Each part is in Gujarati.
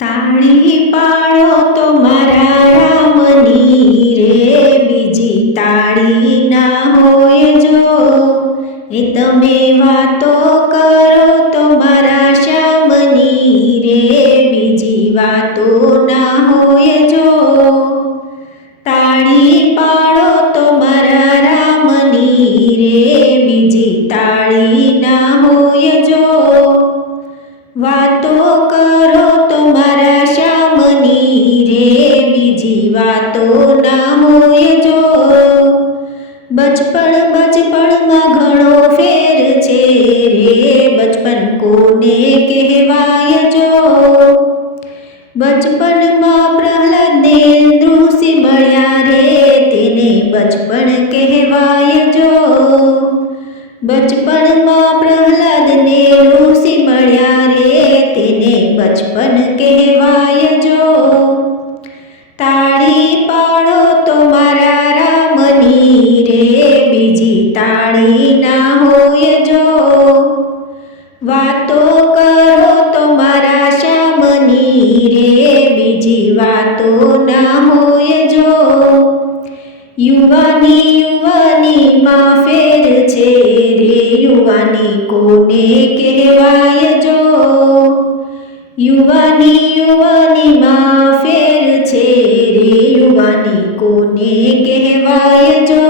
તાળી પાડો તો મારા રામની રે, બીજી તાળી ના હોય જો. એ તમે વાતો કરો તો મારા શ્યામની રે, બીજી વાતો ના હોય જો. તાળી પાડો તો મારા રામની રે, બીજી તાળી ના હોય જો. વાતો કરો તો મારા શ્યામની રે, બીજી વાતો ના હોય જો. બચપણમાં ઘણો ફેર છે રે, બચપન કોને કહેવાય જો. બચપનમાં પ્રહલાદને ઋષિ મળ્યા રે, તેને બચપન કહેવાય જો. બચપનમાં પ્રહલાદને ઋષિ મળ્યા રે, તેને બચપન કહેવાય જો. તાળી પાડો તો મારા રામની રે, બીજી તાળી ના હોય જો. વાતો કરો તો મારા શ્યામની રે, બીજી વાતો ના હોય જો. યુવાનીમાં ફેર છે રે, યુવાની કોને કહેવાય જો. યુવાનીમાં ફેર છે રે, યુવાની કોને કહેવાય જો.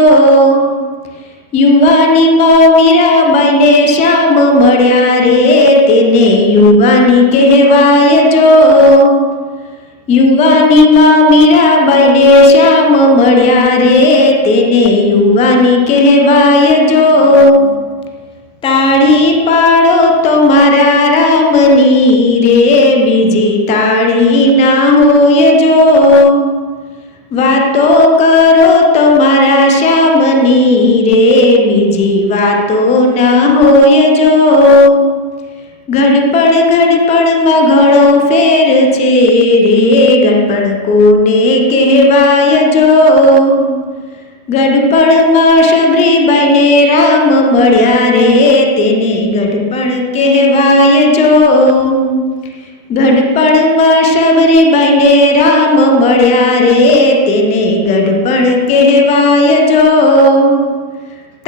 યુવાનીમાં મીરાબાઈને શ્યામ મળ્યા રે, તેને યુવાની કહેવાય જો. યુવાનીમાં મીરાબાઈને શ્યામ મળ્યા રે, તેને યુવાની કહેવાય જો. તાળી પાડો તો મારા રામની રે, બીજી તાળી ના હોય જો. વાતો કરો તો મારા શ્યામની રે, બીજી વાતો ના હોય જો. ગડપણમાં ઘણો ફેર છે રે, ગડપણ કોને કહેવાય જો. ગડપણમાં શબરીબાઈને રામ મળ્યા રે, તેને ગડપણ કહેવાય જો. ગડપણમાં શબરીબાઈને રામ મળ્યા રે, તેને ગડપણ કહેવાય જો.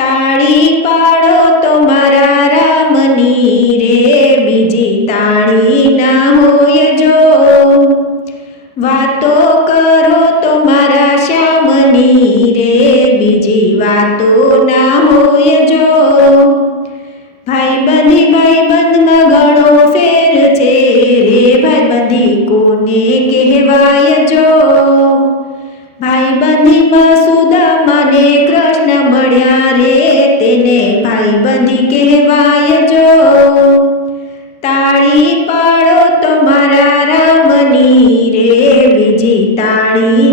તાળી પાડો તો મારા રામની રે, બીજી તાળી ના હોય જો. વાતો કરો તો મારા શ્યામની રે, બીજી વાતો ના હોય જો. ભાઈબંધમાં ઘણો ફેર છે રે, ભાઈબંધી કોને કહેવાય જો. ભાઈબંધીમાં સુદામાને કૃષ્ણ મળ્યા રે, તેને ભાઈબંધી કહેવાય જો. તાળી પાડો તો મારા રામની રે, બીજી તાળી